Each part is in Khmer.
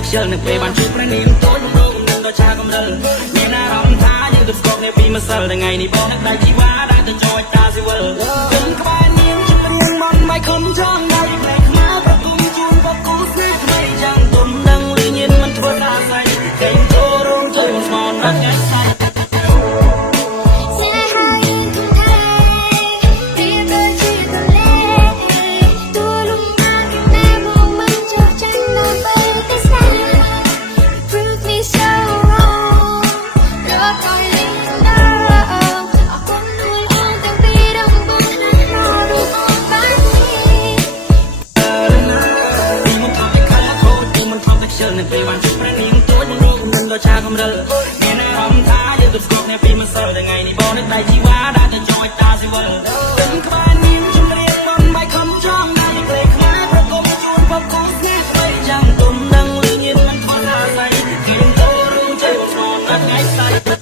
តែខ្ជិលនៅពេលបានជួបព្រះនាងតូចរងនឹងដល់ឆាកំរិលមានអារម្មណ៍ថាយើងទៅស្គប់គ្នាពីម្សិលថ្ងៃនេះបងនឹកដៃជីវ៉ាដែលទៅចូលតាស៊ីវិលខ្ញុំក្បែរនាងជិះរៀងមកមិនខំចង់ដៃផ្លែខ្មែរប្រគំជូនបបគូស្នេហ៍ថ្មីយ៉ាងទុំដឹងលឺញៀនមិនធ្វើថាស្អីកេងចូលរងជួយមកស្មោនណាស់ញ៉ាំស្អីនៅពេលបានជួបព្រះនាងតូចរងនឹងដល់ឆាកំរិលមានអារម្មណ៍ថាយើងទៅស្គប់គ្នាពីម្សិលថ្ងៃនេះបងនឹកដៃជីវ៉ាដែលទៅចូលតាស៊ីវិលខ្ញុំក្បែរនាងជំរាបមិនមិនខំចង់ដៃផ្លែខ្មែរប្រគំជួនបបគូស្នេហ៍ថ្មីយ៉ាងទុំដឹងលឺញៀនមិនធ្វើថាស្អីគេទៅរងជួយមកស្មោនណាស់ថ្ងៃស្អី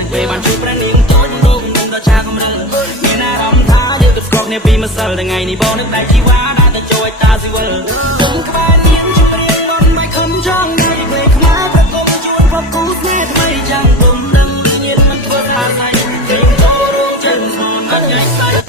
នៅពេលបានជួបព្រះនាងតូចរងនឹងដល់ឆាកំរិលមានអារម្មណ៍ថាយើងទៅស្គប់គ្នាពីម្សិលថ្ងៃនេះបងនឹកដៃជីវ៉ាដែលទៅចូលតាស៊ីវិលខ្ញុំក្បែរនាងជិះរៀងមកមិនខំចង់ដៃផ្លែខ្មែរប្រគំជួនបបគូស្នេហ៍ថ្មីយ៉ាងទុំដឹងលឺញៀនមិនធ្វើថាស្អីគេចូលរងចិត្តស្មោនណាស់ញ៉ាំស្អី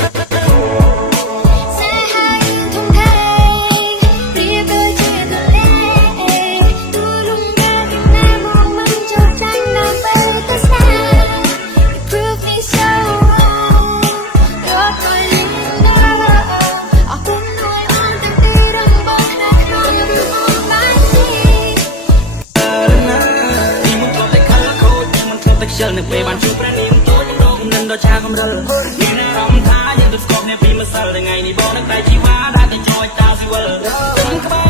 នៅពេលបានជួបព្រះនាងតូចរងនឹងដល់ឆាកំរិលមានអារម្មណ៍ថាយើងទៅស្គប់គ្នាពីម្សិលថ្ងៃនេះបងនឹកដៃជីវ៉ាដែលទៅចូលតាស៊ីវិលខ្ញុំក្បែរ